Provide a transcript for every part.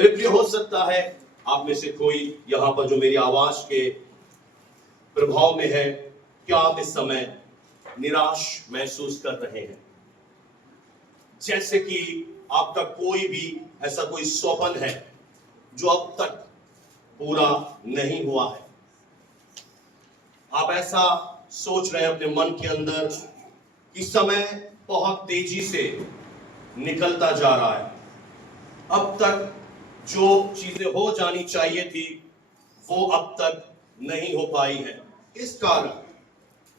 मेरे प्रिय, हो सकता है आप में से कोई यहाँ पर जो मेरी आवाज के प्रभाव में है, क्या आप इस समय निराश महसूस कर रहे हैं? जैसे कि आपका कोई भी ऐसा कोई स्वप्न है जो अब तक पूरा नहीं हुआ है। आप ऐसा सोच रहे हैं अपने मन के अंदर कि समय बहुत तेजी से निकलता जा रहा है, अब तक जो चीजें हो जानी चाहिए थी वो अब तक नहीं हो पाई है। इस कारण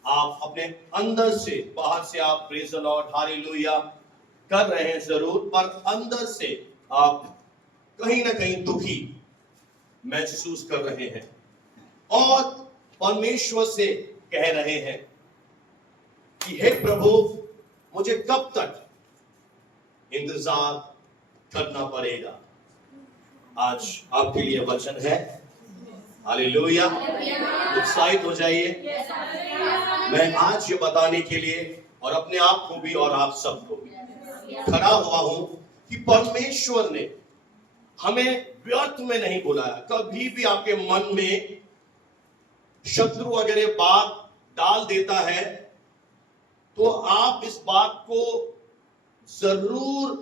आप अपने अंदर से, बाहर से आप प्रेज़ द लॉर्ड, हालेलुया कर रहे हैं जरूर, पर अंदर से आप कहीं ना कहीं दुखी महसूस कर रहे हैं और परमेश्वर से कह रहे हैं कि हे प्रभु, मुझे कब तक इंतजार करना पड़ेगा। आज आपके लिए वचन है, हालेलुया। उत्साहित हो जाइए। मैं आज ये बताने के लिए और अपने आप को भी और आप सबको खड़ा हुआ हूं कि परमेश्वर ने हमें व्यर्थ में नहीं बुलाया। कभी भी आपके मन में शत्रु अगर ये बात डाल देता है तो आप इस बात को जरूर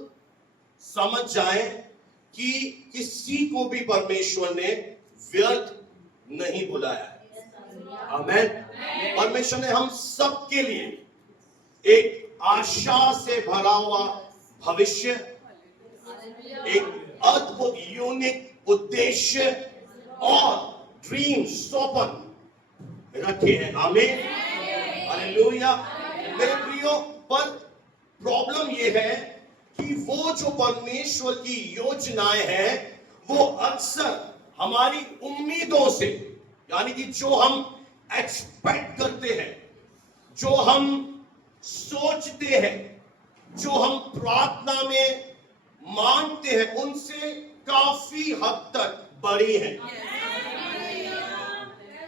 समझ जाएं कि किसी को भी परमेश्वर ने व्यर्थ नहीं बुलाया है। आमीन। परमेश्वर ने हम सबके लिए एक आशा से भरा हुआ भविष्य, एक अद्भुत यूनिक उद्देश्य और ड्रीम, स्वप्न रखे हैं। आमीन, हालेलुया। मेरे प्रियो, पर प्रॉब्लम यह है कि वो जो परमेश्वर की योजनाएं हैं वो अक्सर हमारी उम्मीदों से, यानी कि जो हम एक्सपेक्ट करते हैं, जो हम सोचते हैं, जो हम प्रार्थना में मांगते हैं, उनसे काफी हद तक बड़ी है।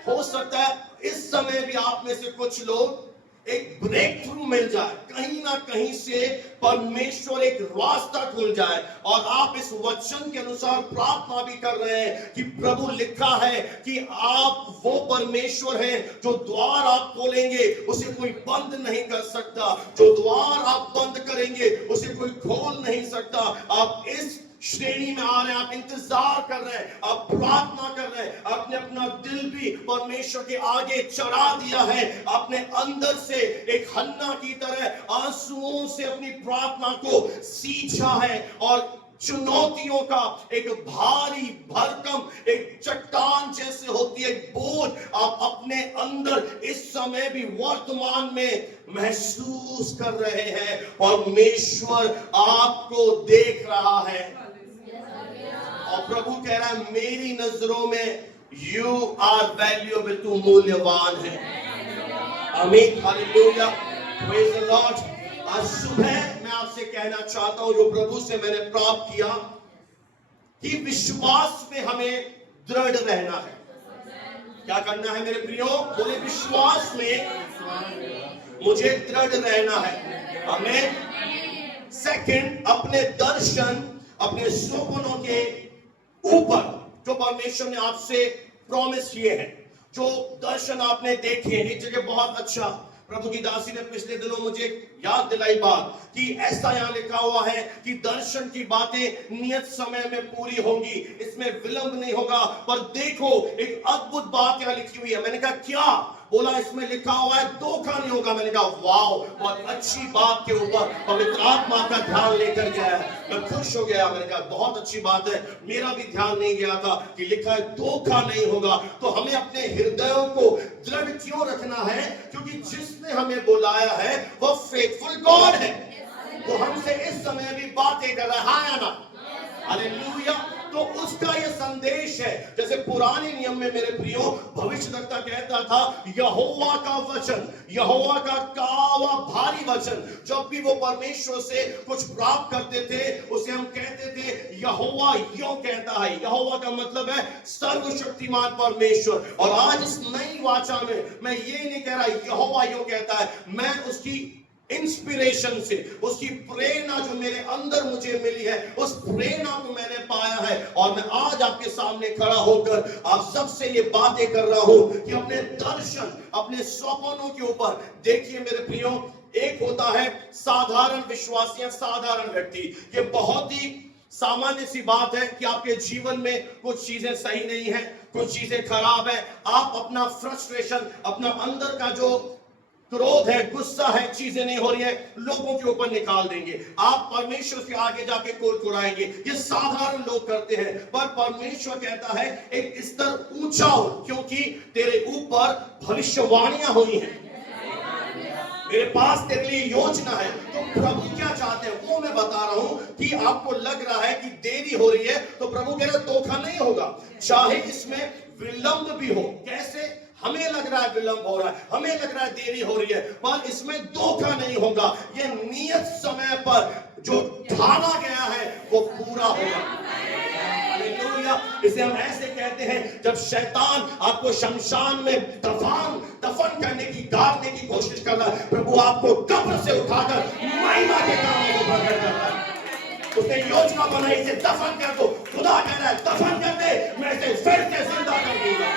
हो सकता है इस समय भी आप में से कुछ लोग एक ब्रेक थ्रू मिल जाए, कहीं ना कहीं से परमेश्वर एक रास्ता खुल जाए और आप इस वचन के अनुसार प्रार्थना भी कर रहे हैं कि प्रभु, लिखा है कि आप वो परमेश्वर हैं जो द्वार आप खोलेंगे उसे कोई बंद नहीं कर सकता, जो द्वार आप बंद करेंगे उसे कोई खोल नहीं सकता। आप इस श्रेणी में आ रहे हैं, आप इंतजार कर रहे हैं, आप प्रार्थना कर रहे हैं, आपने अपना दिल भी परमेश्वर के आगे चढ़ा दिया है, आपने अंदर से एक हन्ना की तरह आंसुओं से अपनी प्रार्थना को सींचा है और चुनौतियों का एक भारी भरकम, एक चट्टान जैसे होती है बोझ, आप अपने अंदर इस समय भी वर्तमान में महसूस कर रहे हैं। परमेश्वर आपको देख रहा है और प्रभु कह रहा है, मेरी नजरों में यू आर वैल्यूएबल, तू मूल्यवान है। आमीन, हालेलुया, प्रेज़ द लॉर्ड। आज सुबह मैं आपसे कहना चाहता हूं, जो प्रभु से मैंने प्राप्त किया, कि विश्वास में हमें दृढ़ रहना है। क्या करना है मेरे प्रियो? बोले, विश्वास में मुझे दृढ़ रहना है। आमीन। सेकंड, अपने दर्शन, अपने स्वप्नों के ऊपर जो परमेश्वर ने आपसे प्रॉमिस किए हैं, जो दर्शन आपने देखे हैं। एक जगह बहुत अच्छा प्रभु की दासी ने पिछले दिनों मुझे याद दिलाई बात कि ऐसा यहाँ लिखा हुआ है कि दर्शन की बातें नियत समय में पूरी होंगी, इसमें विलंब नहीं होगा। पर देखो, एक अद्भुत बात यहाँ लिखी हुई है। मैंने कहा क्या? बोला, इसमें लिखा हुआ है धोखा नहीं होगा। मैंने कहा वाओ, बहुत अच्छी बात के ऊपर पवित्र आत्मा का ध्यान लेकर गया है। मैं खुश हो गया। मैंने कहा बहुत अच्छी बात है, मेरा भी ध्यान नहीं गया था कि लिखा है धोखा नहीं होगा। तो हमें अपने हृदयों को दृढ़ क्यों रखना है? क्योंकि जिसने हमें बुलाया है वो फेथफुल गॉड है। वो हमसे इस समय भी बातें कर रहा है, हाँ या ना? हालेलुया। तो उसका ये संदेश है। जैसे पुराने नियम में मेरे प्रियो, भविष्यद्वक्ता कहता था, यहोवा का वचन, यहोवा का कहा हुआ भारी वचन, जब भी वो परमेश्वर से कुछ प्राप्त करते थे उसे हम कहते थे यहोवा यूं कहता है। यहोवा का मतलब है सर्वशक्तिमान परमेश्वर। और आज इस नई वाचा में मैं ये नहीं कह रहा यहोवा यूं कहता है, मैं उसकी इंस्पिरेशन से, उसकी प्रेरणा जो मेरे अंदर मुझे मिली है, उस प्रेरणा को मैंने पाया है और मैं आज आपके सामने खड़ा होकर आप सबसे ये बातें कर रहा हूं कि अपने दर्शन, अपने सपनों के ऊपर देखिए मेरे प्रियो। एक होता है साधारण विश्वासी, साधारण व्यक्ति। ये बहुत ही सामान्य सी बात है कि आपके जीवन में कुछ चीजें सही नहीं है, कुछ चीजें खराब है, आप अपना फ्रस्ट्रेशन, अपना अंदर का जो क्रोध है, गुस्सा है, चीजें नहीं हो रही है, लोगों के ऊपर निकाल देंगे, आप परमेश्वर से आगे जाके कुड़कुड़ाएंगे। ये साधारण लोग करते हैं, पर परमेश्वर कहता है एक स्तर ऊंचा हो, क्योंकि तेरे ऊपर भविष्यवाणियां हुई हैं, मेरे पास तेरे लिए योजना है। तो प्रभु क्या चाहते हैं वो मैं बता रहा हूं कि आपको लग रहा है कि देरी हो रही है, तो प्रभु कह रहे धोखा नहीं होगा, चाहे इसमें विलंब भी हो। कैसे? हमें लग रहा है विलंब हो रहा है, हमें लग रहा है देरी हो रही है, पर इसमें धोखा नहीं होगा। ये नियत समय पर जो ठाना गया है वो पूरा होगा। इसे हम ऐसे कहते हैं, जब शैतान आपको शमशान में दफन करने की, गाड़ने की कोशिश कर रहा है, प्रभु आपको कब्र से उठाकर महिमा के कामों को प्रकट करता है। उसने योजना बनाई, इसे दफन कर दो। खुदा कह रहा है दफन कर दे, मैं इसे फिर से जिंदा कर दूंगा।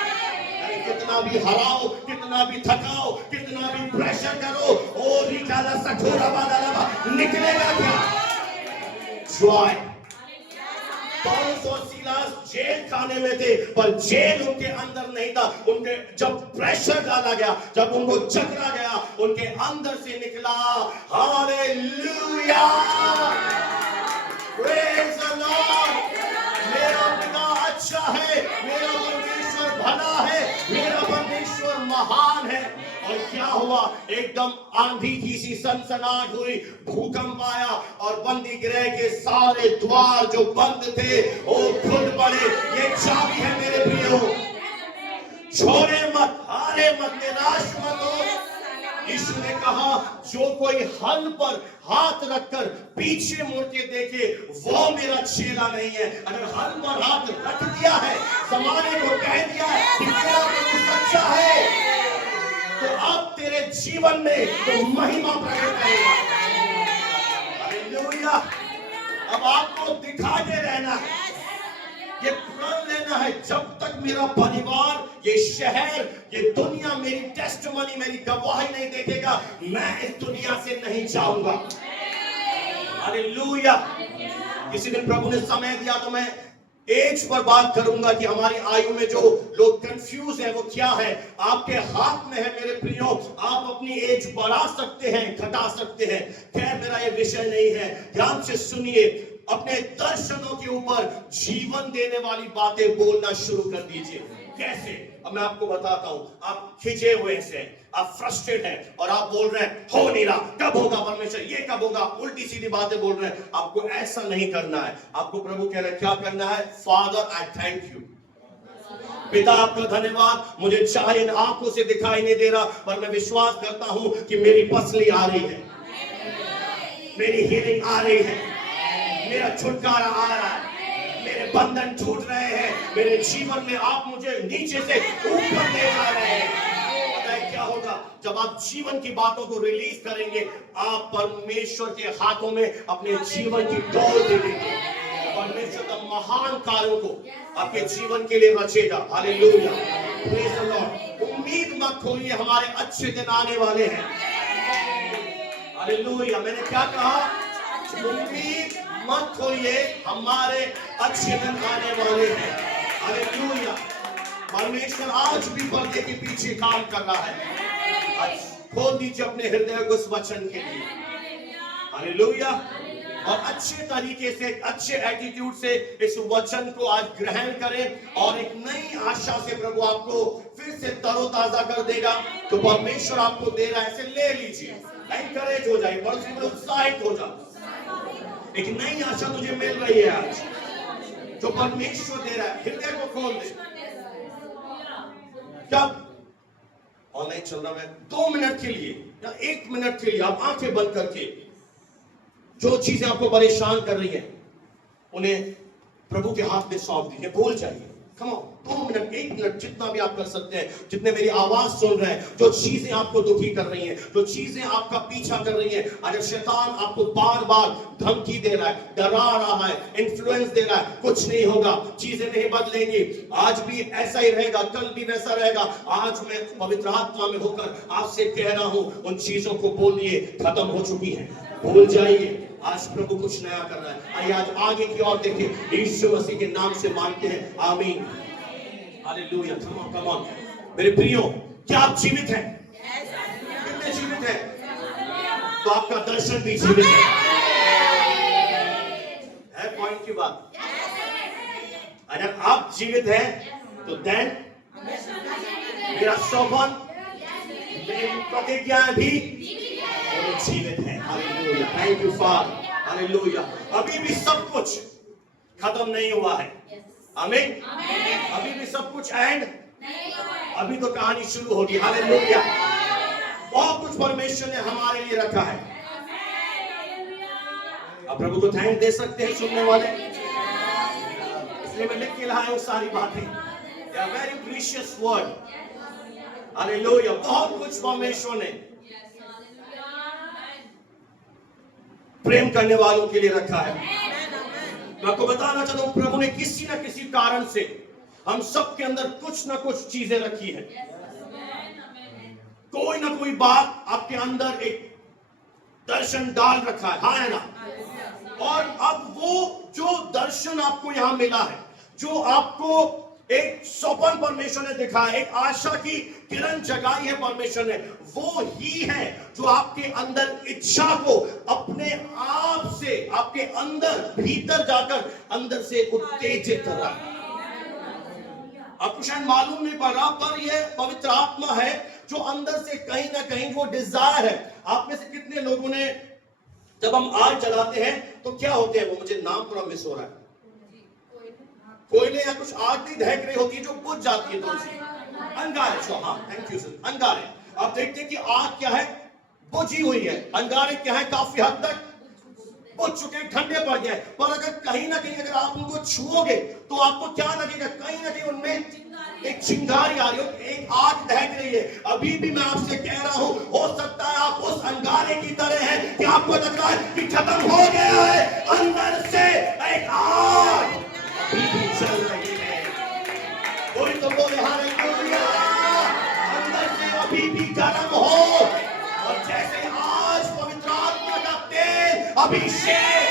कितना भी हराओ, कितना भी थकाओ, कितना भी प्रेशर करो, ओ रिकाला सठोरा वाला निकलेगा क्या? जॉय। पौलुस और सीलास जेल खाने में थे, पर जेल उनके अंदर नहीं था। उनके जब प्रेशर डाला गया, जब उनको चकरा गया, उनके अंदर से निकला हालेलुया, प्रेज द लॉर्ड। मेरा पिता अच्छा है, मेरा परमेश्वर भला है, मेरा परमेश्वर महान है। और क्या हुआ? एकदम आंधी की सी सनसनाहट हुई, भूकंप आया और बंदी गृह के सारे द्वार जो बंद थे वो खुल पड़े। ये चाबी है मेरे प्रियो, छोड़े मत, हारे मत, निराश मत हो। यीशु ने कहा जो कोई हल पर हाथ रखकर पीछे मुड़ के देखे वो मेरा चेला नहीं है। अगर हल पर हाथ रख दिया है, जमाने को कह दिया है कि तेरा प्रभु सच्चा है, तो अब तेरे जीवन में तो महिमा प्रकट करेगा। हालेलुया। अब आपको दिखाते रहना है, ये प्रण लेना है, जब तक मेरा परिवार, ये शहर, ये दुनिया मेरी टेस्टमनी, मेरी गवाही नहीं देखेगा, मैं इस दुनिया से नहीं जाऊंगा। हालेलुया। किसी दिन प्रभु ने समय दिया तो मैं एज पर बात करूंगा कि हमारी आयु में जो लोग कंफ्यूज हैं वो क्या है। आपके हाथ में है मेरे प्रियो, आप अपनी एज बढ़ा सकते हैं, घटा सकते हैं। खैर मेरा ये विषय नहीं है, ध्यान से सुनिए। अपने दर्शनों के ऊपर जीवन देने वाली बातें बोलना शुरू कर दीजिए। कैसे? अब मैं आपको बताता हूं। आप खिंचे हुए से, आप फ्रस्ट्रेट हैं और आप बोल रहे हैं हो नहीं रहा, कब होगा परमेश्वर, ये कब होगा, उल्टी सीधी बातें बोल रहे हैं। आपको ऐसा नहीं करना है। आपको प्रभु कह रहे हैं क्या करना है? फादर आई थैंक यू, पिता आपका धन्यवाद, मुझे चाहे इन आंखों से दिखाई नहीं दे रहा, पर मैं विश्वास करता हूं कि मेरी पसली आ रही है, मेरी हीलिंग आ रही है, मेरा छुटकारा आ रहा है, मेरे बंधन टूट रहे हैं, मेरे जीवन में आप मुझे नीचे से ऊपर ले जा रहे हैं। पता है क्या होगा? जब आप जीवन की बातों को रिलीज करेंगे, आप परमेश्वर के हाथों में अपने जीवन की डोर दे देंगे। परमेश्वर का महान कार्यों को आपके जीवन के लिए रचेगा। Hallelujah, praise the lord. उम्मीद मत खोइए, हमारे अच्छे दिन आने वाले हैं। हालेलुया। मैंने क्या कहा? उम्मीद मत खोइए, हमारे अच्छे दिन आने वाले हैं। हालेलुया। परमेश्वर आज भी पर्दे के पीछे काम कर रहा है। आज खोल दीजिए अपने हृदय को इस वचन के लिए। हालेलुया। और अच्छे तरीके से, अच्छे एटीट्यूड से इस वचन को आज ग्रहण करें और एक नई आशा से प्रभु आपको फिर से तरोताजा कर देगा। तो परमेश्वर आपको दे रहा है, ऐसे ले लीजिए, एनकरेज हो जाए, उत्साहित हो जाओ। एक नई आशा तुझे मिल रही है आज, जो परमेश्वर दे रहा है। हृदय को खोल दे। क्या ऑनलाइन चल रहा है? 2 मिनट के लिए या 1 मिनट के लिए आप आंखें बंद करके जो चीजें आपको परेशान कर रही हैं उन्हें प्रभु के हाथ में सौंप दीजिए। भूल जाइए, कम ऑन, 2 मिनट, 1 मिनट, जितना भी आप कर सकते हैं, जितने मेरी आवाज सुन रहे हैं, जो चीजें आपको दुखी कर रही हैं, जो चीजें आपका पीछा कर रही हैं, अगर शैतान आपको बार बार धमकी दे रहा है, डरा रहा है, इन्फ्लुएंस दे रहा है, कुछ नहीं होगा, चीजें नहीं बदलेंगी, आज भी ऐसा ही रहेगा, कल भी वैसा रहेगा, आज मैं पवित्र आत्मा में होकर आपसे कह रहा हूं, उन चीजों को बोलिए खत्म हो चुकी है, भूल जाइए, आज प्रभु कुछ नया कर रहा है। आइए आज आगे की ओर देखिए, यीशु मसीह के नाम से मांगते हैं, आमीन, हालेलुया। कम ऑन मेरे प्रियो, क्या आप जीवित हैं? कितने जीवित हैं? तो आपका दर्शन भी जीवित है पॉइंट की बात। अगर आप जीवित हैं तो देन मेरा शोभन, मेरी प्रतिज्ञाएं भी जीवित है। Hallelujah, thank you father, hallelujah. अभी भी सब कुछ खत्म नहीं हुआ है, आमीन। अभी भी सब कुछ एंड अभी तो कहानी शुरू होगी, हालेलुया। बहुत कुछ परमेश्वर ने हमारे लिए रखा है। अब प्रभु को थैंक दे सकते हैं सुनने वाले, इसलिए मैं लिख के लाया हूं सारी बातें, वेरी प्रीशियस वर्ड, हालेलुया। बहुत कुछ परमेश्वर ने प्रेम करने वालों के लिए रखा है। मैं आपको बताना चाहता हूं, प्रभु ने किसी ना किसी कारण से हम सब के अंदर कुछ ना कुछ चीजें रखी है। कोई ना कोई बात आपके अंदर एक दर्शन डाल रखा है, हाँ है ना। और अब वो जो दर्शन आपको यहां मिला है, जो आपको एक स्वप्न परमेश्वर ने दिखाया, एक आशा की किरण जगाई है परमेश्वर ने, वो ही है जो आपके अंदर इच्छा को अपने आप से आपके अंदर भीतर जाकर अंदर से उत्तेजित कर रहा है। आपको शायद मालूम नहीं पड़ रहा, पर यह पवित्र आत्मा है जो अंदर से कहीं ना कहीं वो डिजायर है। आप में से कितने लोगों ने, जब हम आग जलाते हैं तो क्या होते हैं, वो मुझे नाम पूरा मिस हो रहा है, कोयले या कुछ आग नहीं दहक रही होती है जो बुझ जाती है, थोड़ी सी अंगारे, हाँ थैंक यू सर, अंगारे। आप देखते हैं कि आग क्या है, बुझी हुई है, अंगारे क्या है, काफी हद तक बुझ चुके हैं, ठंडे पड़ गए। पर अगर कहीं ना कहीं अगर आप उनको छुओगे तो आपको क्या लगेगा, कहीं ना कहीं उनमें एक चिंगारी आ रही हो, एक आग दहक रही है। अभी भी मैं आपसे कह रहा हूं, हो सकता है आप उस अंगारे की तरह हैं कि आपको लग रहा है कि खत्म हो गया है, अंदर से एक आग चल रही है। कोई तो बोले हालेलुया, अंदर से अभी भी गर्म हो, और जैसे आज पवित्र आत्मा का तेल अभिषेक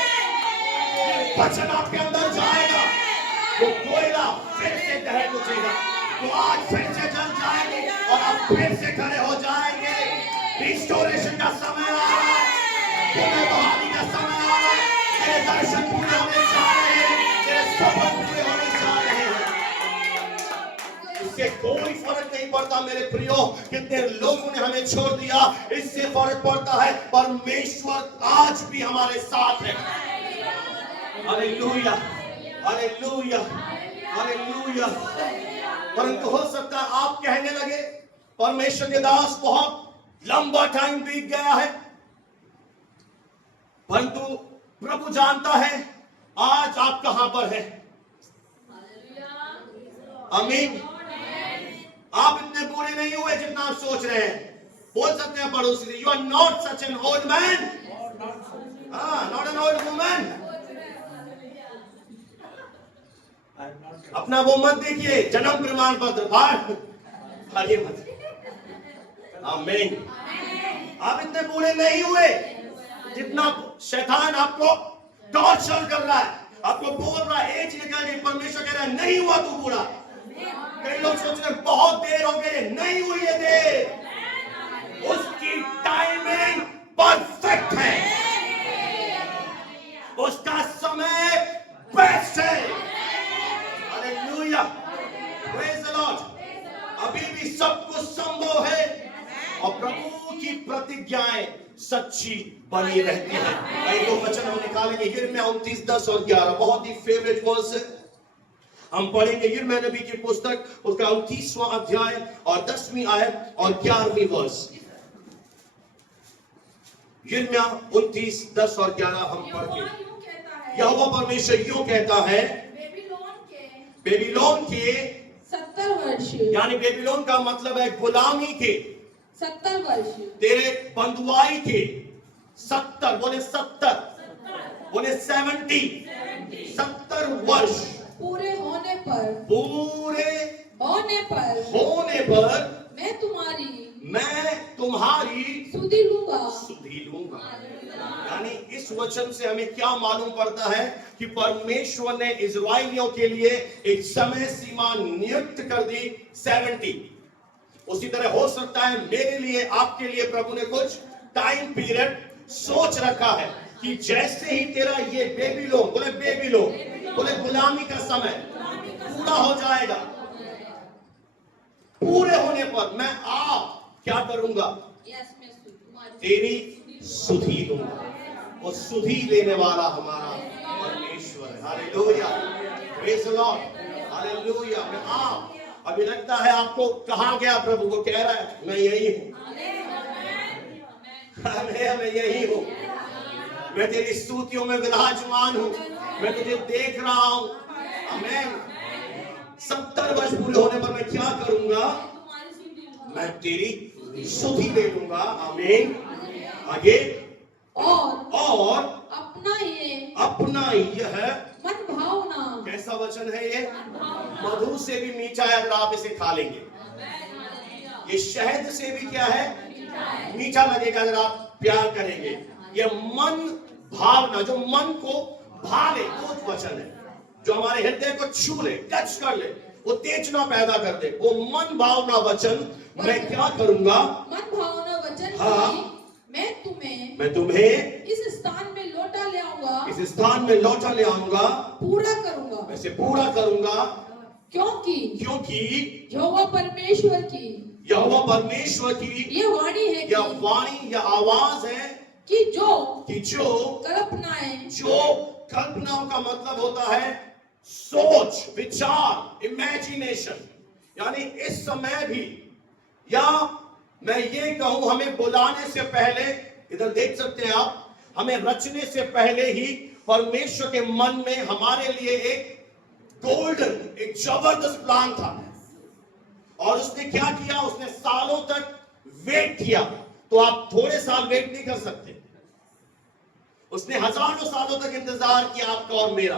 वचन आपके अंदर जाएगा, वो कोयला फिर से दहक उठेगा, तो आज फिर से जल जाएंगे और आप फिर से खड़े हो जाएंगे। रिस्टोरेशन का समय आ रहा है, पुनर्बहाली का समय आ रहा है, तेरे दर्शन पूरे होने जा रहे हैं, सपन पूरे होने जा रहे हैं। इससे कोई फर्क नहीं पड़ता मेरे प्रियो, कितने लोगों ने हमें छोड़ दिया, इससे फर्क पड़ता है परमेश्वर आज भी हमारे साथ है। Hallelujah, hallelujah, hallelujah. परंतु हो सकता है आप कहने लगे, परमेश्वर के दास बहुत लंबा टाइम बीत गया है, परंतु प्रभु जानता है आज आप कहां पर हैं। आमीन। आप इतने बुरे नहीं हुए जितना आप सोच रहे हैं। बोल सकते हैं पड़ोसी से, you are not such an old man, not an old woman. अपना वो मत देखिए, जन्म प्रमाण पत्र खाली मत। आमीन। आप इतने बुरे नहीं हुए जितना शैतान आपको टॉर्चर कर रहा है, आपको बोल रहा है एज निकल गई, परमेश्वर कह रहा है नहीं हुआ तू पूरा। कई लोग सोच रहे हैं बहुत देर हो गई, नहीं हुई है देर, उसकी टाइमिंग परफेक्ट है, उसका समय बेस्ट है। Hallelujah, praise the Lord. अभी भी सब कुछ संभव है और प्रभु की प्रतिज्ञाएं सच्ची बनी रहती है। कई दो वचन हम निकालेंगे, यिर्मयाह 29:10 और 11, बहुत ही फेवरेट वर्स है। हम पढ़ेंगे यिर्मयाह नबी की पुस्तक, उसका 29वां अध्याय और 10वीं आयत और 11वीं वर्स। यिर्मयाह 29:10 और 11 हम पढ़ के, यहोवा परमेश्वर यूं कहता है, बेबीलोन के 70 वर्ष, यानी बेबीलोन का मतलब है गुलामी के, 70 वर्ष, तेरे बंधुआई के 70, बोले 70, बोले 70 वर्ष पूरे होने पर मैं तुम्हारी सुधि लूंगा। यानी इस वचन से हमें क्या मालूम पड़ता है कि परमेश्वर ने इजराइलियों के लिए एक समय सीमा नियुक्त कर दी 70। उसी तरह हो सकता है मेरे लिए, आपके लिए प्रभु ने कुछ टाइम पीरियड सोच रखा है कि जैसे ही तेरा ये बेबीलोन, बोले गुलामी का समय पूरा हो जाएगा, पूरे होने पर मैं क्या करूंगा, तेरी सुधि लूंगा। वो सुधि लेने वाला हमारा परमेश्वर है। Hallelujah, praise the Lord, hallelujah. मैं अभी लगता है आपको कहाँ गया प्रभु, वो कह रहा है मैं यही हूँ, मैं यही हूँ, मैं तेरी स्तुतियों में विराजमान हूँ, मैं तुझे देख रहा हूँ। आमीन। 70 वर्ष पूरे होने पर मैं क्या करूंगा, मैं तेरी सुधि ले लूंगा। आमीन। आगे, और अपना यह मन भावना, कैसा वचन है ये, मधु से भी मीठा है अगर आप इसे खा लेंगे। ये शहद से भी क्या है, मीठा लगेगा अगर आप प्यार करेंगे। ये मन भावना, जो मन को भा ले, वो वचन है जो हमारे हृदय को छू ले, टच कर ले, उत्तेजना पैदा कर दे, वो मन भावना वचन मैं क्या करूंगा, मन भावना वचन। हाँ, मैं तुम्हें इस स्थान में लौटा ले आऊंगा, पूरा करूंगा, क्योंकि यहोवा परमेश्वर की ये वाणी है, यह आवाज है कि जो कल्पनाओं का मतलब होता है सोच, विचार, इमेजिनेशन। यानी इस समय भी, या मैं ये कहूं हमें बुलाने से पहले, इधर देख सकते हैं आप, हमें रचने से पहले ही परमेश्वर के मन में हमारे लिए एक गोल्डन, एक जबरदस्त प्लान था। और उसने क्या किया, उसने सालों तक वेट किया। तो आप थोड़े साल वेट नहीं कर सकते। उसने हजारों सालों तक इंतजार किया आपका और मेरा,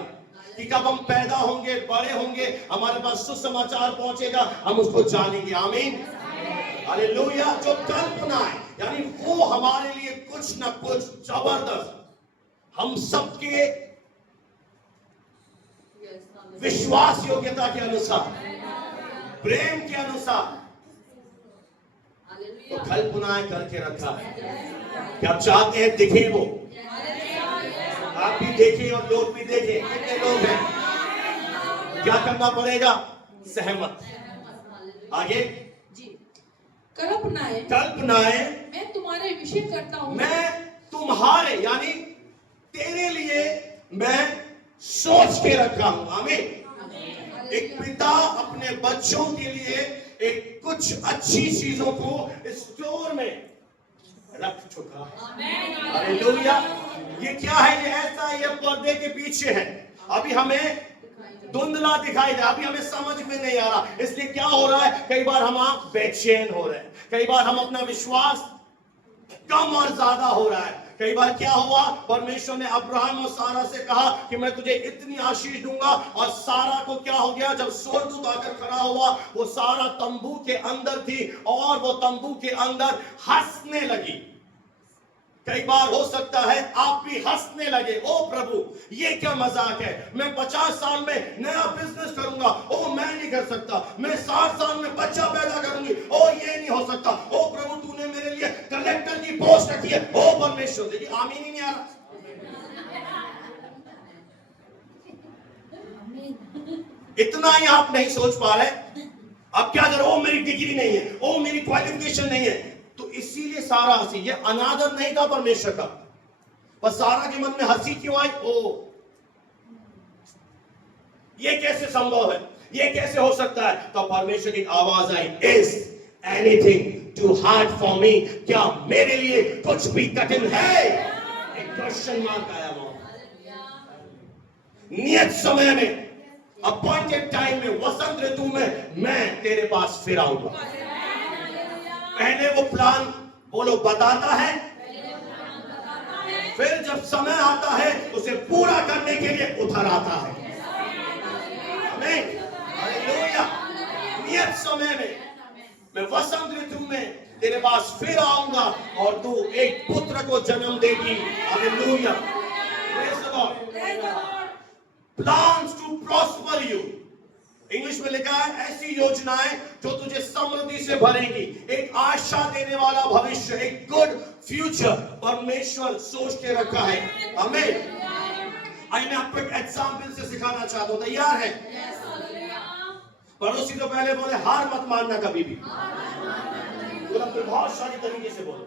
कि कब हम पैदा होंगे, बड़े होंगे, हमारे पास सुसमाचार पहुंचेगा, हम उसको जानेंगे। आमीन, हालेलुया। जो कल्पना है, यानी वो हमारे लिए कुछ ना कुछ जबरदस्त, हम सबके विश्वास योग्यता के अनुसार, प्रेम के अनुसार तो कल्पनाएं करके रखा है। क्या आप चाहते हैं दिखे वो, आप भी देखें और लोग भी देखें। कितने लोग हैं, क्या करना पड़ेगा, सहमत। आगे, कल्पनाएं मैं तुम्हारे विषय करता हूं, मैं तुम्हारे यानी तेरे लिए मैं सोच के रखा हूं। आमीन। एक पिता अपने बच्चों के लिए एक कुछ अच्छी चीजों को स्टोर में रख चुका है। हालेलुया। ये क्या है, ये ऐसा, ये पर्दे के पीछे है, अभी हमें धुंधला दिखाई दे, अभी हमें समझ में नहीं आ रहा। इसलिए क्या हो रहा है, कई बार हम बेचैन हो रहे हैं, कई बार हम अपना विश्वास कम और ज्यादा हो रहा है। कई बार क्या हुआ, परमेश्वर ने अब्राहम और सारा से कहा कि मैं तुझे इतनी आशीष दूंगा, और सारा को क्या हो गया, जब स्वर्गदूत आकर खड़ा हुआ, वो सारा तंबू के अंदर थी और वो तंबू के अंदर हंसने लगी। कई बार हो सकता है आप भी हंसने लगे, ओ प्रभु ये क्या मजाक है, मैं 50 साल में नया बिजनेस करूंगा, ओ मैं नहीं कर सकता, मैं 60 साल में बच्चा पैदा करूंगी, ओ ये नहीं हो सकता, ओ प्रभु तूने मेरे लिए कलेक्टर की पोस्ट रखी है, ओ परमेश्वर। देखिए आमीन ही नहीं आ रहा। इतना ही आप नहीं सोच पा रहे, अब क्या करो, ओ मेरी डिग्री नहीं है, ओ मेरी क्वालिफिकेशन नहीं है, तो इसीलिए सारा हंसी। ये अनादर नहीं था परमेश्वर का, पर सारा के मन में हंसी क्यों आई, ओ ये कैसे संभव है, ये कैसे हो सकता है। तो परमेश्वर की आवाज आई, is anything too hard for me, क्या मेरे लिए कुछ भी कठिन है। एक क्वेश्चन मार्क आया वहां। नियत समय में अपॉइंटेड टाइम में, वसंत ऋतु में मैं तेरे पास फिर आऊंगा। पहले वो प्लान बोलो बताता है, फिर जब समय आता है उसे पूरा करने के लिए उतर आता है। आमीन, हालेलुया। नियत समय में मैं वसंत ऋतु में तेरे पास फिर आऊंगा और तू एक पुत्र को जन्म देगी। Hallelujah, praise the lord. Plans to prosper you, English में लिखा है ऐसी योजनाएं जो तुझे समृद्धि से भरेंगी, एक आशा देने वाला भविष्य, एक गुड फ्यूचर परमेश्वर सोच के रखा है। आमीन। आई मैं आपको एक एग्जाम्पल से सिखाना चाहता हूं, तैयार है? पड़ोसी तो पहले बोले हार मत मानना कभी भी, पूरा प्रभावशाली तरीके से बोलो।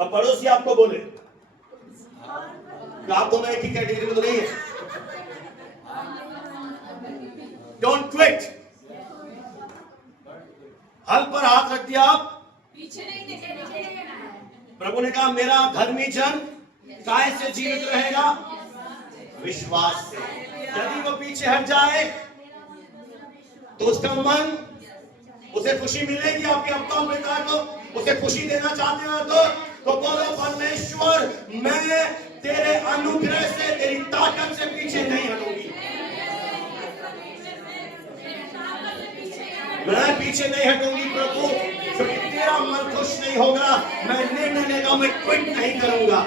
अब पड़ोसी आपको बोले, आप दोनों एक ही कैटेगरी में तो नहीं है। Don't quit. हल पर हाथ रख दिया आप, पीछे नहीं देखेंगे। प्रभु ने कहा मेरा धर्मी जन काय से जीवित रहेगा? विश्वास से। यदि वो पीछे हट जाए तो उसका मन, उसे खुशी मिलेगी। आपके हफ्तों में को उसे खुशी देना चाहते हो तो बोलो परमेश्वर मैं तेरे अनुग्रह से, तेरी ताकत से पीछे नहीं हटूंगी। मैं पीछे नहीं हटूंगी प्रभु, क्योंकि तेरा मन खुश नहीं होगा। मैं निर्णय लेगा, मैं क्विट नहीं करूंगा।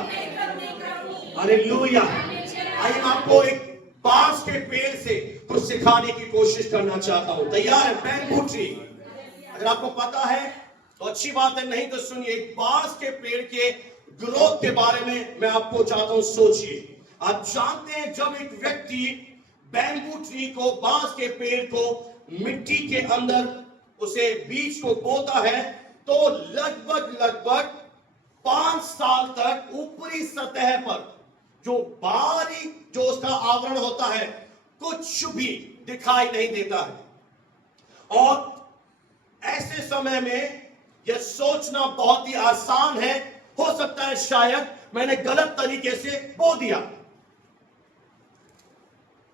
हालेलुया। आइए आपको एक बांस के पेड़ से कुछ सिखाने की कोशिश करना चाहता हूं। तैयार है? Bamboo tree. अगर आपको पता है तो अच्छी बात है, नहीं तो सुनिए। एक बांस के पेड़ के ग्रोथ के बारे में मैं आपको चाहता हूं, सोचिए। आप जानते हैं जब एक व्यक्ति बैम्बू ट्री को, बांस के पेड़ को मिट्टी के अंदर उसे बीज को बोता है तो लगभग 5 साल तक ऊपरी सतह पर जो बाहरी जो उसका आवरण होता है कुछ भी दिखाई नहीं देता है। और ऐसे समय में यह सोचना बहुत ही आसान है, हो सकता है शायद मैंने गलत तरीके से बो दिया।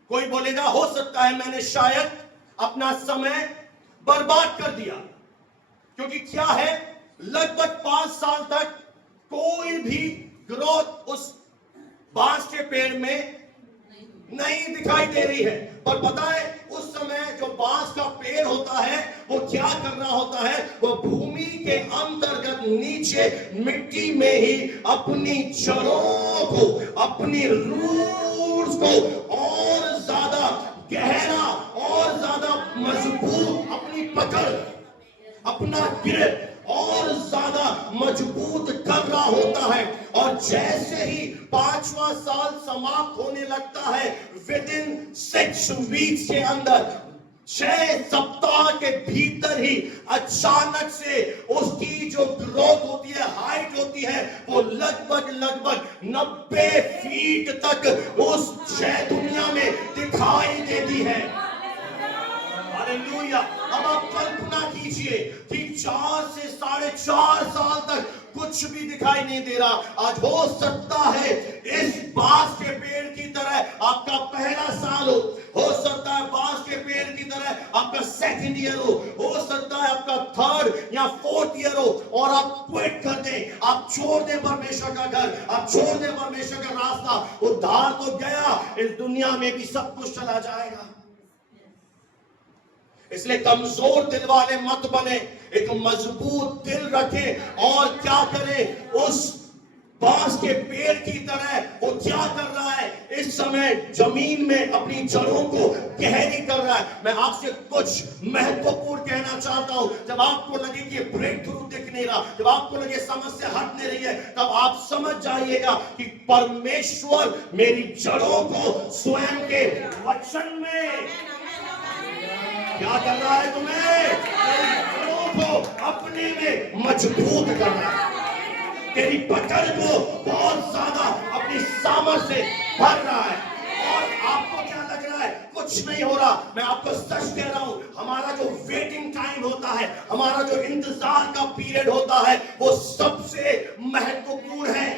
कोई बोलेगा हो सकता है मैंने शायद अपना समय बर्बाद कर दिया, क्योंकि क्या है लगभग 5 साल तक कोई भी ग्रोथ उस बांस के पेड़ में नहीं दिखाई दे रही है। पर पता है उस समय जो बांस का पेड़ होता है वो क्या कर रहा होता है? वो भूमि के अंतर्गत नीचे मिट्टी में ही अपनी जड़ों को, अपनी रूट्स को और ज्यादा गहरा और ज्यादा मजबूत, अपनी पकड़, अपना ग्रिप और ज्यादा मजबूत कर रहा होता है। और जैसे ही 5वां साल समाप्त होने लगता है, विद इन 6 वीक्स के अंदर, 6 सप्ताह के भीतर ही अचानक से उसकी जो ग्रोथ होती है, हाइट होती है, वो लगभग 90 फीट तक उस छह दुनिया में दिखाई देती है। हालेलुया। अब आप कल्पना कीजिए कि 4 से 4.5 साल तक कुछ भी दिखाई नहीं दे रहा। आज हो सकता है इस बांस के पेड़ की तरह आपका पहला साल हो सकता है बांस के पेड़ की तरह आपका सेकंड ईयर हो सकता है आपका 3rd या 4th ईयर हो, और आप क्विट कर दें, आप छोड़ दें परमेश्वर का घर, आप छोड़ दें परमेश्वर का रास्ता। उद्धार तो गया, इस दुनिया में भी सब कुछ चला जाएगा। इसलिए कमजोर दिल वाले मत बने, एक मजबूत दिल रखें। और क्या करें? उस बांस के पेड़ की तरह वो क्या कर रहा है? इस समय जमीन में अपनी जड़ों को गहरी कर रहा है। मैं आपसे कुछ महत्वपूर्ण कहना चाहता हूं। जब आपको लगे कि ब्रेक थ्रू दिख नहीं रहा, जब आपको लगे समस्या हट नहीं रही है, तब आप समझ जाइएगा कि परमेश्वर मेरी जड़ों को स्वयं के वचन में क्या कर रहा है? तुम्हें को अपने में मजबूत कर रहा है, तेरी पकड़ को बहुत ज्यादा अपनी सामर्थ्य से भर रहा है। और आपको क्या लग रहा है? कुछ नहीं हो रहा। मैं आपको सच कह रहा हूं, हमारा जो वेटिंग टाइम होता है, हमारा जो इंतजार का पीरियड होता है, वो सबसे महत्वपूर्ण है।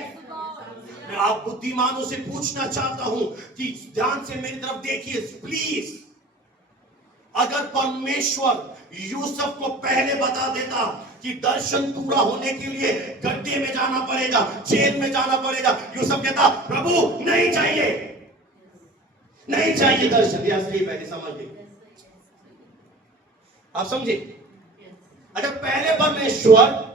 मैं मैं आप बुद्धिमानों से पूछना चाहता हूं कि ध्यान से मेरी तरफ देखिए प्लीज। अगर परमेश्वर यूसुफ को पहले बता देता कि दर्शन पूरा होने के लिए गड्ढे में जाना पड़ेगा, जेल में जाना पड़ेगा, यूसुफ कहता प्रभु नहीं चाहिए, नहीं चाहिए दर्शन। पहले समझ गए आप, समझे? अगर पहले परमेश्वर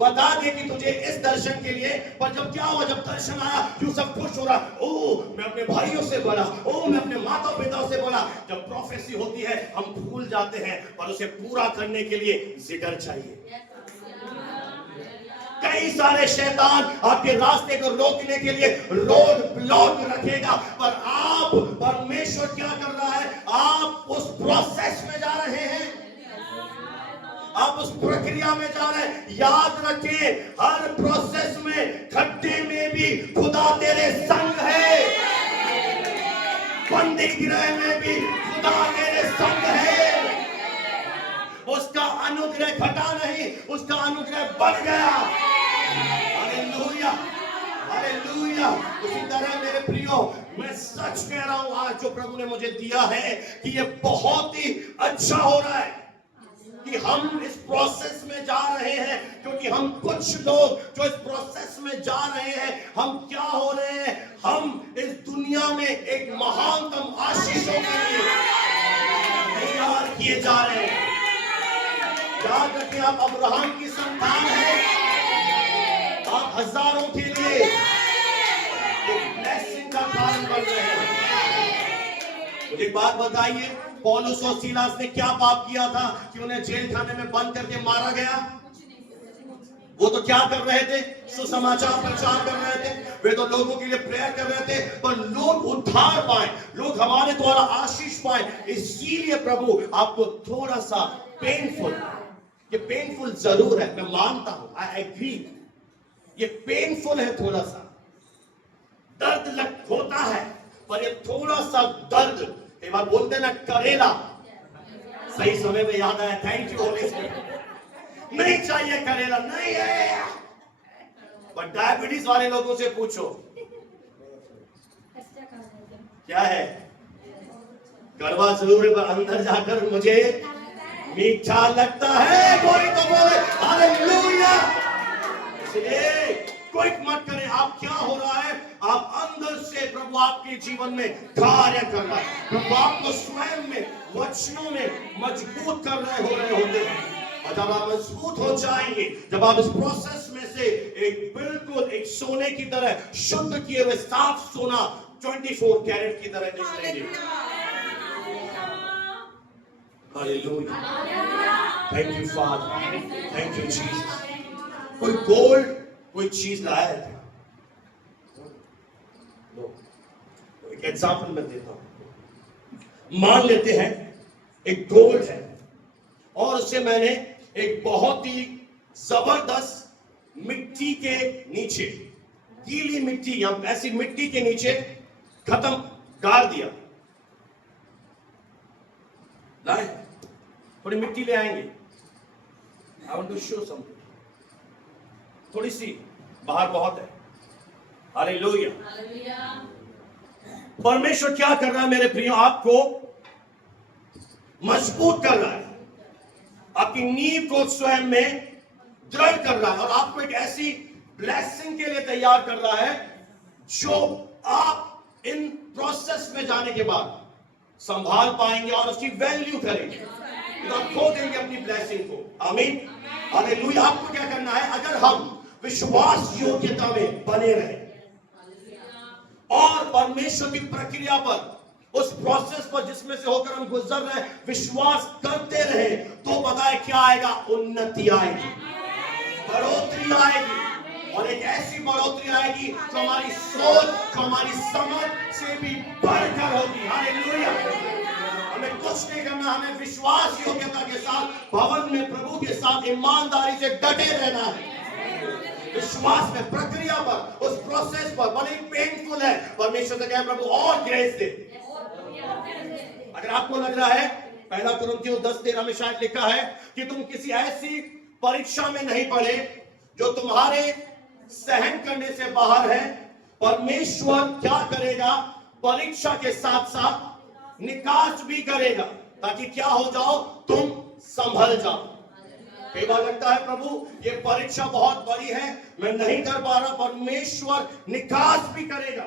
बता दे कि तुझे इस दर्शन के लिए, पर जब क्या हुआ, जब दर्शन आया यूसुफ खुश हो रहा, ओ मैं अपने भाइयों से बोला, ओ मैं अपने माता पिता से बोला। जब प्रोफेसी होती है हम भूल जाते हैं, पर उसे पूरा करने के लिए जिगर चाहिए। कई सारे शैतान आपके रास्ते को रोकने के लिए रोड ब्लॉक रखेगा, पर आप, परमेश्वर क्या कर रहा है, आप उस प्रोसेस में जा रहे हैं, आप उस प्रक्रिया में जा रहे हैं। याद रखें, हर प्रोसेस में, खड्डे में भी खुदा तेरे संग है, बंदी गृह में भी खुदा तेरे संग है। उसका अनुग्रह घटा नहीं, उसका अनुग्रह बढ़ गया। Hallelujah, hallelujah. उसी तरह मेरे प्रियो, मैं सच कह रहा हूं, आज जो प्रभु ने मुझे दिया है कि ये बहुत ही अच्छा हो रहा है कि हम इस प्रोसेस में जा रहे हैं, क्योंकि हम कुछ लोग जो इस प्रोसेस में जा रहे हैं, हम क्या हो रहे हैं, हम इस दुनिया में एक महानतम आशीषों के लिए तैयार किए जा रहे हैं। याद रखिए, आप अब्राहम की संतान हैं, आप हजारों के लिए एक ब्लेसिंग का कारण बन रहे हैं। मुझे एक बात बताइए, पौलुस और सीलास ने क्या पाप किया था कि उन्हें जेल खाने में बंद करके मारा गया? वो तो क्या कर रहे थे, सुसमाचार प्रचार कर रहे थे, वे तो लोगों के लिए प्रेयर कर रहे थे, पर लोग उद्धार पाए, लोग हमारे द्वारा आशीष पाए। इसीलिए प्रभु आपको थोड़ा सा पेनफुल, ये पेनफुल जरूर है, मैं मानता हूं, आई एग्री, ये पेनफुल है, थोड़ा सा दर्द लग होता है, पर ये थोड़ा सा दर्द, एक बार बोलते ना करेला, सही समय में याद आया, थैंक यू होली स्पिरिट। नहीं चाहिए करेला, नहीं है, पर डायबिटीज वाले लोगों से पूछो क्या है, कड़वा जरूर है, पर अंदर जाकर मुझे मीठा लगता है। कोई तो बोले हालेलुया। इसलिए क्विट मत करें। आप क्या हो रहा है, आप अंदर से प्रभु आपके जीवन में कार्य कर रहा है, प्रभु आपको स्वयं में, वचनों में मजबूत कर रहे होते हैं। और जब आप मजबूत हो जाएंगे, जब आप इस प्रोसेस में से एक बिल्कुल एक सोने की तरह शुद्ध किए हुए साफ सोना 24 कैरेट की तरह निकलेंगे। Hallelujah, thank you father, thank you Jesus. कोई गोल्ड कोई चीज लाया है, एक एग्जांपल मैं देता हूं। मान लेते हैं एक गोल्ड है और उससे मैंने एक बहुत ही जबरदस्त मिट्टी के नीचे, गीली मिट्टी या ऐसी मिट्टी के नीचे खत्म गाड़ दिया। लाए, थोड़ी मिट्टी ले आएंगे, I want to show something, थोड़ी सी, बाहर बहुत है। हालेलुया। परमेश्वर क्या कर रहा है मेरे प्रियो, आपको मजबूत कर रहा है, आपकी नींव को स्वयं में दृढ़ कर रहा है, और आपको एक ऐसी ब्लेसिंग के लिए तैयार कर रहा है जो आप इन प्रोसेस में जाने के बाद संभाल पाएंगे और उसकी वैल्यू करेंगे, तो आप खो देंगे अपनी ब्लेसिंग को। आमीन, हालेलुया। आपको क्या करना है, अगर हम विश्वास योग्यता में बने रहे और परमेश्वर की प्रक्रिया पर, उस प्रोसेस पर जिसमें से होकर हम गुजर रहे हैं, विश्वास करते रहे, तो पता है क्या आएगा, उन्नति आएगी, बढ़ोतरी आएगी, और एक ऐसी बढ़ोतरी आएगी जो हमारी सोच, जो हमारी समझ से भी बढ़कर होगी। हालेलुया। हमें कुछ नहीं करना, हमें विश्वास योग्यता के साथ भवन में प्रभु के साथ ईमानदारी से डटे रहना है, विश्वास में, प्रक्रिया पर, उस प्रोसेस पर। भले पेनफुल है, परमेश्वर से कहे प्रभु और ग्रेस दे। अगर आपको लग रहा है, पहला कुरिन्थियों 10:13 में शायद लिखा है कि तुम किसी ऐसी परीक्षा में नहीं पड़े जो तुम्हारे सहन करने से बाहर है, परमेश्वर क्या करेगा, परीक्षा के साथ साथ निकास भी करेगा, ताकि क्या हो जाओ, तुम संभल जाओ। कई बार लगता है प्रभु ये परीक्षा बहुत बड़ी है, मैं नहीं कर पा रहा, परमेश्वर निकास भी करेगा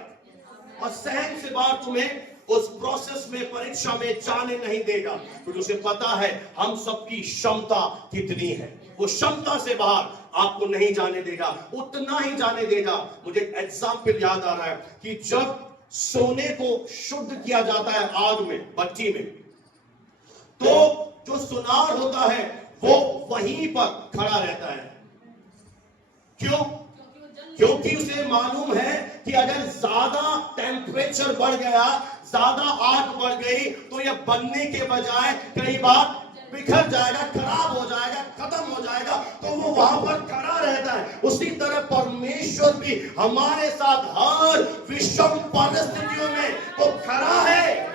और सहन से बाहर तुम्हें उस प्रोसेस में, परीक्षा में जाने नहीं देगा, क्योंकि उसे पता है हम सबकी क्षमता कितनी है। वो क्षमता से बाहर आपको नहीं जाने देगा, उतना ही जाने देगा। मुझे एक एग्जाम्पल याद आ रहा है कि जब सोने को शुद्ध किया जाता है आग में, भट्टी में, तो जो सुनार होता है वो वहीं पर खड़ा रहता है। क्यों? क्योंकि उसे मालूम है कि अगर ज्यादा टेम्परेचर बढ़ गया, ज्यादा आग बढ़ गई, तो यह बनने के बजाय कई बार बिखर जाएगा, खराब हो जाएगा, खत्म हो जाएगा, तो वो वहां पर खड़ा रहता है। उसी तरह परमेश्वर भी हमारे साथ हर विषम परिस्थितियों में वो खड़ा है।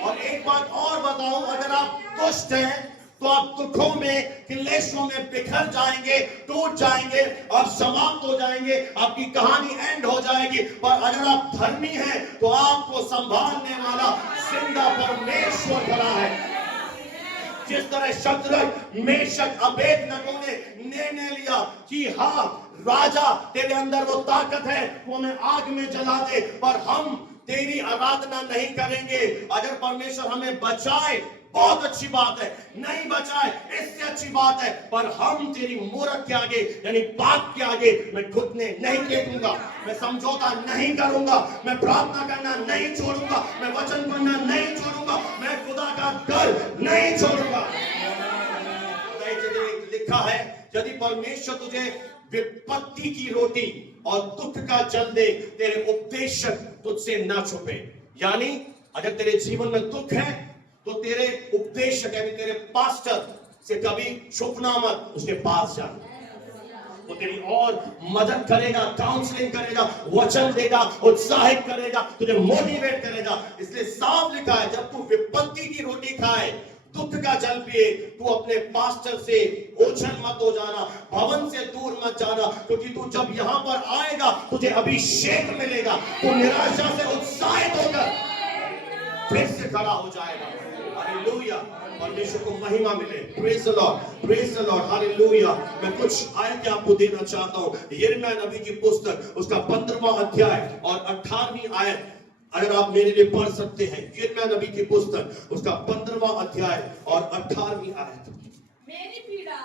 और एक बात और बताऊं, अगर आप दुष्ट हैं तो आप दुखों में, क्लेशों में बिखर जाएंगे, टूट जाएंगे और समाप्त हो जाएंगे, आपकी कहानी एंड हो जाएगी। पर अगर आप धर्मी हैं तो आपको संभालने वाला जिंदा परमेश्वर खड़ा है। जिस तरह शद्रक, मेशक, अबेदनगो ने निर्णय लिया कि हाँ राजा तेरे अंदर वो ताकत है, वो हमें आग में जला दे, पर हम तेरी आराधना नहीं करेंगे। अगर परमेश्वर हमें बचाए बहुत अच्छी बात है, नहीं बचाए इससे अच्छी बात है, पर हम तेरी मूरत के आगे, यानी पाप के आगे मैं घुटने नहीं टेकूंगा, मैं समझौता नहीं करूंगा, मैं प्रार्थना करना नहीं छोड़ूंगा, मैं वचन पढ़ना नहीं छोड़ूंगा, मैं खुदा का डर नहीं छोड़ूंगा। लिखा है यदि परमेश्वर तुझे विपत्ति की रोटी और दुख का जल दे, तेरे उपदेशक तुझसे ना छुपे। यानी अगर तेरे जीवन में दुख है तो तेरे उपदेशक यानी तेरे पास्टर से कभी छुपना मत, उसके पास जा, वो तेरी और मदद करेगा, काउंसलिंग करेगा, वचन देगा, उत्साहित करेगा, तुझे मोटिवेट करेगा। इसलिए साफ लिखा है जब तू विपत्ति की रोटी खाए, दुख का जल पिए, तू अपने पास्टर से ओझल मत हो जाना, भवन से दूर मत जाना, क्योंकि तू जब यहां पर आएगा तुझे अभिषेक मिलेगा, तू निराशा से उत्साहित होकर फिर से खड़ा हो जाएगा। हालेलुया, परमेश्वर को महिमा मिले। Praise the Lord, praise the Lord, hallelujah. मैं कुछ आयतें आपको देना चाहता हूं। यिर्मयाह नबी की पुस्तक, उसका 15वां अध्याय और 18वीं आयत, अगर आप मेरे लिए पढ़ सकते हैं। यिर्मयाह नबी की पुस्तक, उसका 15वां अध्याय और 18वीं आयत। मेरी पीड़ा,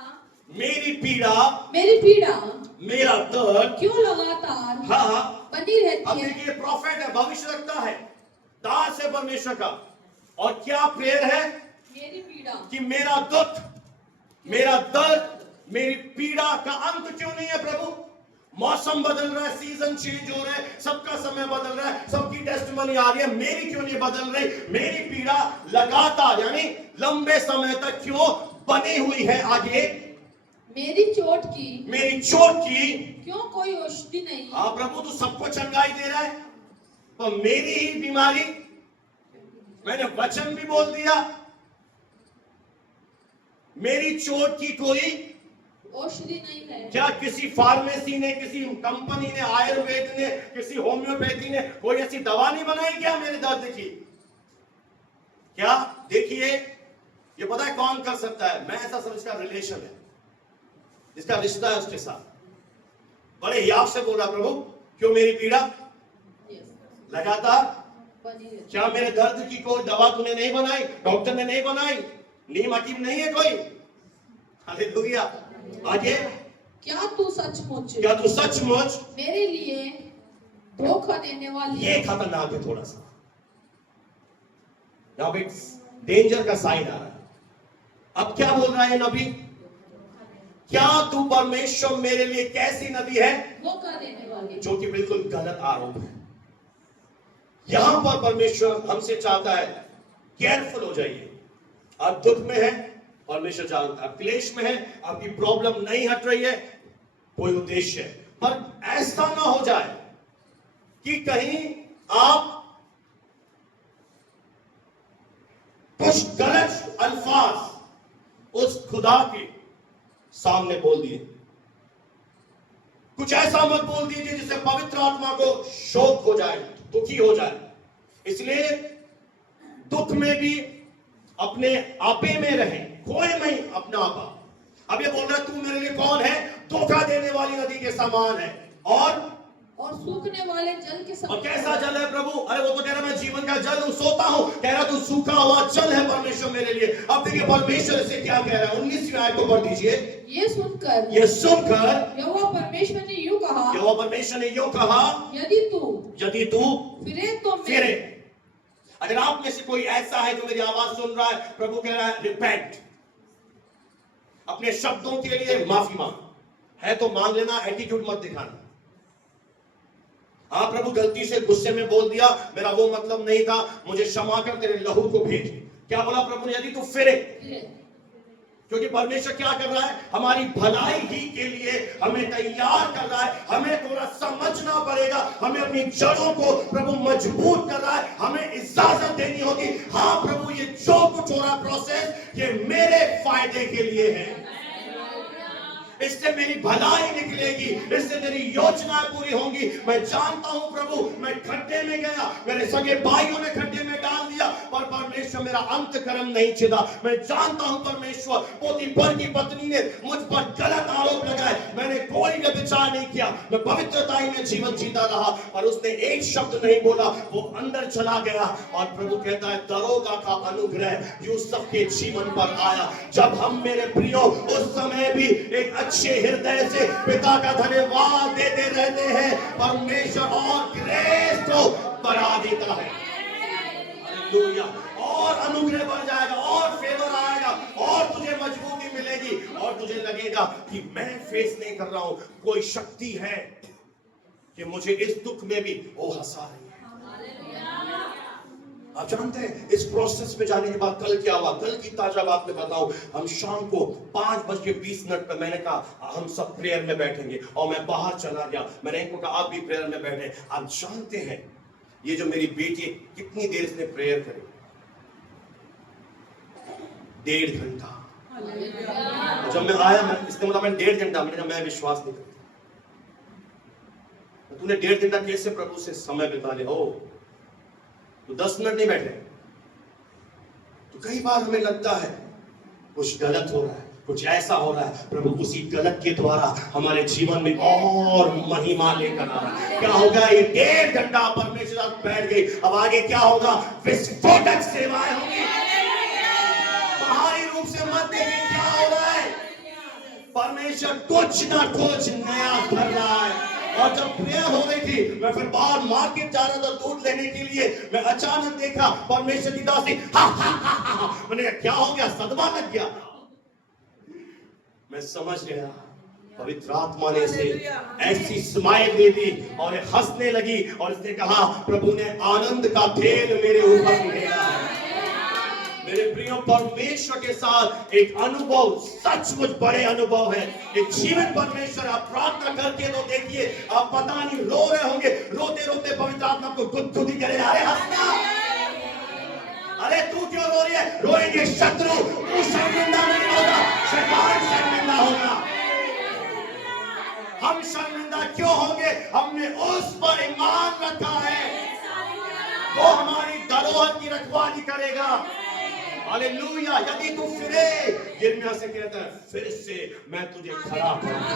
मेरी पीड़ा, मेरी पीड़ा, मेरा दर्द क्यों लगातार हाँ बनी रहती अब है। देखिए प्रॉफिट है, भविष्य रखता है, दास है परमेश्वर का, और क्या प्रेयर है मेरी पीड़ा कि मेरा दुख, मेरा दर्द, मेरी पीड़ा का अंत क्यों नहीं है प्रभु। मौसम बदल रहा है, सीजन चेंज हो रहा है, सबका समय बदल रहा है, सबकी टेस्टिमनी आ रही है, मेरी क्यों नहीं बदल रही। मेरी पीड़ा लगातार यानी लंबे समय तक क्यों बनी हुई है। आगे मेरी चोट की, मेरी चोट की क्यों कोई औषधि नहीं। हाँ प्रभु तू सबको चंगाई दे रहा है, तो मेरी ही बीमारी, मैंने वचन भी बोल दिया, मेरी चोट की कोई औषधि नहीं है। क्या किसी फार्मेसी ने, किसी कंपनी ने, आयुर्वेद ने, किसी होम्योपैथी ने कोई ऐसी दवा नहीं बनाई क्या मेरे दर्द की। क्या देखिए ये पता है कौन कर सकता है। मैं ऐसा समझता रिलेशन है, जिसका रिश्ता है उसके साथ। बड़े हियाव से बोला प्रभु क्यों मेरी पीड़ा लगातार, क्या मेरे दर्द की कोई दवा तूने नहीं बनाई, डॉक्टर ने नहीं बनाई, नीम हकीम नहीं है कोई। हालेलुया। आगे क्या तू सचमुच मेरे लिए धोखा देने वाली। ये खतरनाक है थोड़ा सा, यहाँ पे डेंजर का साइन आ रहा है। अब क्या बोल रहा है नबी, क्या तू परमेश्वर मेरे लिए कैसी नबी है, धोखा देने वाली, जो कि बिल्कुल गलत आरोप है। यहां पर परमेश्वर हमसे चाहता है केयरफुल हो जाइए। आप दुख में हैं, परमेश्वर जानता है, क्लेश में है, आपकी प्रॉब्लम नहीं हट रही है, कोई उद्देश्य है, पर ऐसा ना हो जाए कि कहीं आप कुछ गलत अल्फाज उस खुदा के सामने बोल दिए, कुछ ऐसा मत बोल दीजिए जिससे पवित्र आत्मा को शोक हो जाए, दुखी हो जाए। इसलिए दुख में भी अपने आपे में रहे, खोए में अपना आपा। अब ये बोल रहा है तू मेरे लिए कौन है? धोखा देने वाली नदी के समान है और सूखने वाले जल के और समान। कैसा जल है प्रभु? अरे वो तो कह रहा मैं जीवन का जल हूं, सोता हूं। कह रहा तू सूखा हुआ जल है परमेश्वर मेरे लिए। अब देखिए परमेश्वर से क्या कह रहा है, 19वीं आयत को पढ़ दीजिए। ये सुनकर यहोवा परमेश्वर ने यूं कहा, यहोवा परमेश्वर ने यूं कहा, यदि तू फिरे तो फिरे। अगर आप में से कोई ऐसा है जो मेरी आवाज सुन रहा है, प्रभु कह रहा है रिपेंट, अपने शब्दों के लिए माफी मांग। है तो मांग लेना, एटीट्यूड मत दिखाना। हाँ प्रभु गलती से गुस्से में बोल दिया, मेरा वो मतलब नहीं था, मुझे क्षमा कर, तेरे लहू को भेज। क्या बोला प्रभु ने? यदि तू फिरे। क्योंकि परमेश्वर क्या कर रहा है? हमारी भलाई ही के लिए हमें तैयार कर रहा है। हमें थोड़ा समझना पड़ेगा, हमें अपनी जड़ों को प्रभु मजबूत कर रहा है। हमें इजाजत देनी होगी, हाँ प्रभु ये जो कुछ हो रहा प्रोसेस ये मेरे फायदे के लिए है, इससे मेरी भलाई निकलेगी, इससे मेरी योजनाएं पूरी होंगी। मैं जानता हूं प्रभु मैं खड्डे में गया, मेरे सगे भाइयों ने खड्डे में डाल दिया, पर परमेश्वर मेरा अंतकरण नहीं छिदा। मैं जानता हूं परमेश्वर पोतीफर की पत्नी ने मुझ पर गलत आरोप लगाए, मैंने कोई व्यभिचार नहीं किया, मैं पवित्रता में जीवन जीता रहा, पर उसने एक शब्द नहीं बोला, वो अंदर चला गया। और प्रभु कहता है दरोगा का अनुग्रह यूसुफ के जीवन पर आया। जब हम मेरे प्रियो उस समय भी एक अच्छे हृदय से पिता का धन्यवाद देते रहते हैं, परमेश्वर और ग्रेस को बढ़ा देता है। हालेलुया। और अनुग्रह बढ़ जाएगा और फेवर आएगा और तुझे मजबूती मिलेगी और तुझे लगेगा कि मैं फेस नहीं कर रहा हूं, कोई शक्ति है कि मुझे इस दुख में भी वो हंसा रही है। आप जानते हैं इस प्रोसेस में जाने के बाद कल क्या हुआ? कल की ताजा बात में बताऊं, हम शाम को 5:20 पर मैंने कहा हम सब प्रेयर में बैठेंगे और मैं बाहर चला गया। मैंने इनको कहा आप भी प्रेयर में बैठे। आप जानते हैं ये जो मेरी बेटी कितनी देर इसने प्रेयर करी? 1.5 घंटा। जब मैं आया इसने बोला मैं 1.5 घंटा, मैंने कहा मैं विश्वास नहीं करता, तूने 1.5 घंटा कैसे प्रभु से समय बिता ले? हो तो 10 मिनट नहीं बैठे। तो कई बार हमें लगता है कुछ गलत हो रहा है, कुछ ऐसा हो रहा है, प्रभु उसी गलत के द्वारा हमारे जीवन में और महिमा लेकर आ रहा है। क्या होगा? ये 1.5 घंटा परमेश्वर साथ बैठ गई, अब आगे क्या होगा? विस्फोटक सेवाएं होंगी। बाहरी रूप से मत देखिए क्या हो रहा है, परमेश्वर कुछ ना कुछ नया कर रहा है। और जब प्रेयर हो रही थी, मैं फिर बाहर मार्केट जा रहा था दूध लेने के लिए, मैं अचानक देखा परमेश्वर की दासी मैंने कहा क्या हो गया? सदमा लग गया। मैं समझ गया पवित्र आत्मा ने इसे ऐसी स्माइल दे दी और हंसने लगी और इसने कहा प्रभु ने आनंद का तेल मेरे ऊपर बिखेरा है। मेरे प्रियो परमेश्वर के साथ एक अनुभव सचमुच बड़े अनुभव है। एक जीवन परमेश्वर आप प्रार्थना करके तो देखिए, आप पता नहीं रो रहे होंगे, रोते रोते पवित्र आत्मा को गुदगुदी करे, अरे हंसना, अरे तू क्यों रो रही है? रोएंगे शत्रु, तू शर्मिंदा नहीं होगा, शैतान शर्मिंदा होगा। हम शर्मिंदा क्यों होंगे? हमने उस पर ईमान रखा है, वो हमारी धरोहर की रखवाली करेगा। हालेलुया। यदि तू फिरे, यिर्मयाह से कहता है फिर से मैं तुझे खड़ा करूंगा।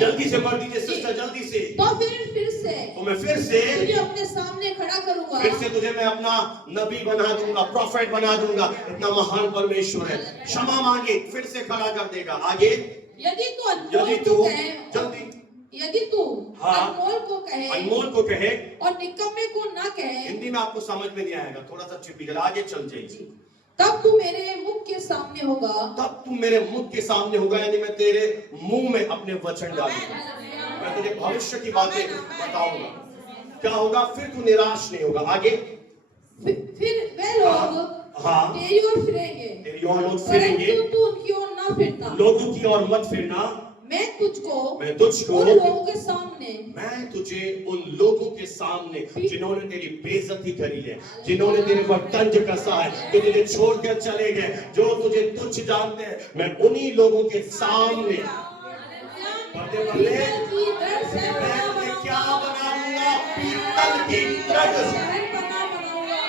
जल्दी से पढ़ दीजिए सिस्टर, जल्दी से। तो फिर से तो मैं फिर से तुझे अपने सामने खड़ा करूंगा, फिर से तुझे मैं अपना नबी बना दूंगा, प्रॉफिट बना दूंगा। इतना महान परमेश्वर है, क्षमा मांगे फिर से खड़ा कर देगा। आगे यदि तू जल्दी यदि तू हाँ, अनमोल को कहे और निकम्मे को ना कहे। हिंदी में आपको समझ में नहीं आएगा, थोड़ा सा चिपक, आगे चल जाइए। तब तू मेरे मुख के सामने होगा, तब तू मेरे मुख के सामने होगा, यानी मैं तेरे मुंह में अपने वचन डालूंगा, मैं तुझे भविष्य की बातें बताऊंगा। क्या होगा? फिर तू निराश नहीं होगा। आगे फिर वे लोग हाँ तेरी ओर फिरेंगे, तेरी ओर लोग फिरेंगे, तू उनकी ओर ना फिरना, लोगों की ओर मत फिरना। मैं तुझको उन लोगों के सामने, मैं तुझे उन लोगों के सामने जिन्होंने तेरी बेइज्जती करी है, जिन्होंने तेरे पर तंज कसा है, जो तुझे छोड़कर चले गए, जो तुझे तुच्छ जानते हैं, मैं उन्हीं लोगों के सामने पढ़ते पढ़ते पीतल की दृढ़ से मैं बना तुझे क्या बनाऊंगा, बना दूंगा? पीतल की दृढ़। शहर बना बनाऊंगा।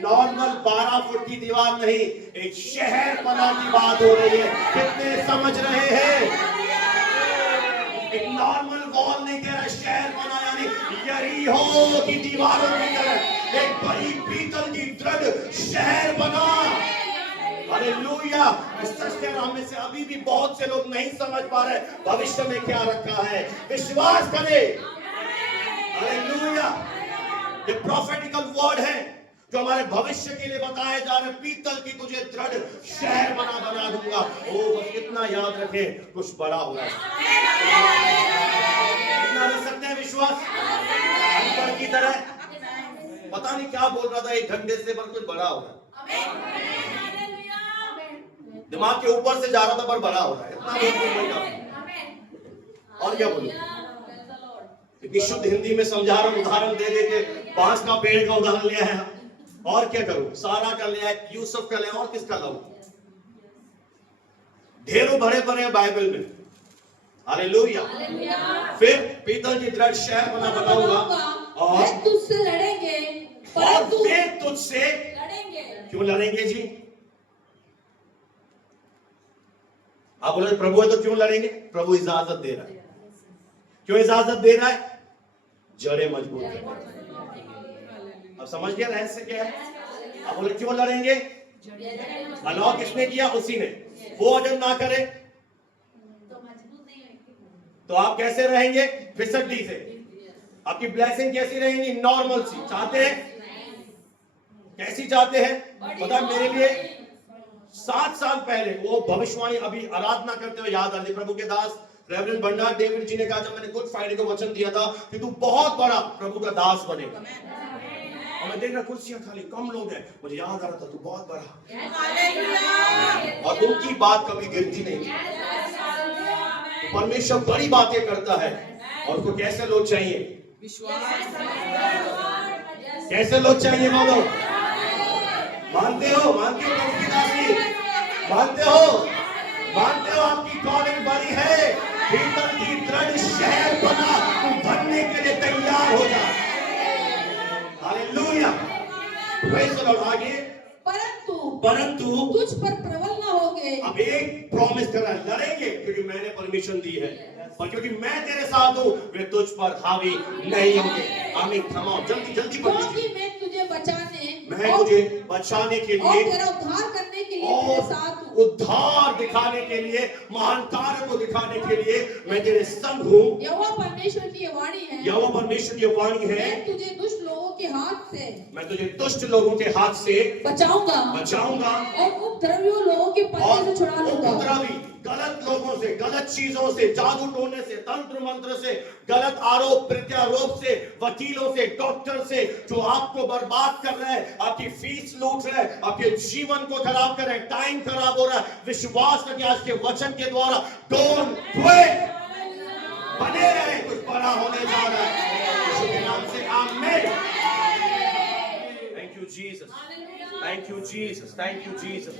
नॉर्मल 12 फुट की दीवार नहीं, एक शहर बना की बात हो रही है। कितने समझ रहे हैं? एक नॉर्मल वॉल नहीं कह रहा, शहर बना, यानी यरीहो की दीवारों की तरह एक बड़ी पीतल की दृढ़ शहर बना। हालेलुया। मैं सच कह रहा हूं, में से अभी भी बहुत से लोग नहीं समझ पा रहे भविष्य में क्या रखा है। विश्वास करें। हालेलुया। ये प्रॉफेटिकल वर्ड है जो हमारे भविष्य के लिए बताए जा रहे। पीतल की तुझे दृढ़ शहर बना दूंगा। ओ बस इतना याद रखें, कुछ बड़ा हो रहा है। इतना रख सकते हैं विश्वास अंबर की तरह। पता नहीं क्या बोल रहा था 1 घंटे से, पर कुछ बड़ा हो रहा है। दिमाग के ऊपर से जा रहा था पर बड़ा हो रहा है। इतना और क्या बोलूं, क्योंकि शुद्ध हिंदी में समझा रहा हूं, उदाहरण दे दे के बांस का पेड़ का उदाहरण लिया है। और क्या करूं, सारा का लिया है, यूसुफ का लिया, और किसका लाऊं? ढेरों भरे पड़े हैं बाइबल में। हालेलुया। फिर पीतल की दृढ़ शहर बनाऊंगा और तुझसे लड़ेंगे, और फिर तुझसे लड़ेंगे। क्यों लड़ेंगे जी? आप बोले प्रभु है तो क्यों लड़ेंगे? प्रभु इजाजत दे रहा है। क्यों इजाजत दे रहा है? जड़ें मजबूत है। अब समझ गया रहस्य क्या है? आप बोले क्यों लड़ेंगे? अलाउ किसने किया? उसी ने। वो अगर ना करे तो आप कैसे रहेंगे? फिसड्डी से। आपकी ब्लेसिंग कैसी रहेंगी? नॉर्मल सी। चाहते हैं? कैसी चाहते हैं? पता है मेरे लिए 7 साल पहले वो भविष्यवाणी अभी आराधना करते हुए याद आती। प्रभु के दास रेवरेंड भंडार डेविड जी ने कहा, जब मैंने गुड फ्राइडे को वचन दिया था कि तू बहुत बड़ा प्रभु का दास बनेगा, और मैं देख रहा कुर्सियां खाली, कम लोग हैं, मुझे याद आ रहा था तू बहुत बड़ा। और उनकी बात कभी गिरती नहीं। परमेश्वर बड़ी बातें करता है, और उसको कैसे लोग चाहिए? कैसे लोग चाहिए? बोलो, मानते हो? मानते हो प्रभु की दासी? मानते हो? मानते हो आपकी कॉलिंग बड़ी है? पीतल की दृढ़ शहर बनने के लिए तैयार हो जा। हालेलुया। Praise the Lord. आगे, परंतु तुझ पर प्रबल न होगे। अब एक प्रॉमिस कर रहा है, लड़ेंगे क्योंकि मैंने परमिशन दी है, और क्योंकि मैं तेरे साथ हूं, वे तुझ पर हावी नहीं होंगे। आमीन। थमाओ, जल्दी जल्दी पढ़ लीजिए। क्योंकि मैं तुझे बचाने के लिए और तेरा उद्धार करने के लिए तेरे साथ हूं। उद्धार दिखाने के लिए, महान कार्य को दिखाने के लिए मैं तेरे संग हूं। यहोवा परमेश्वर की वाणी है। यहोवा परमेश्वर की वाणी है। मैं तुझे दुष्ट लोगों के हाथ से, मैं तुझे दुष्ट लोगों के हाथ से बचाऊंगा और उपद्रवियों लोगों के पल्ले से छुड़ा लूंगा। उपद्रवी, गलत लोगों से, गलत चीजों से, जादू टोने से, तंत्र मंत्र से, गलत आरोप प्रत्यारोप से, वकीलों से, डॉक्टर से, जो आपको बर्बाद कर रहे हैं, आपकी फीस लूट रहे हैं, आपके जीवन को खराब कर रहे हैं, टाइम खराब हो रहा है, विश्वास करके आज के वचन के द्वारा डोंट क्विट, बने रहे, कुछ बड़ा होने जा रहा है। यीशु के नाम से आमीन। Thank you Jesus, thank you Jesus, thank you Jesus.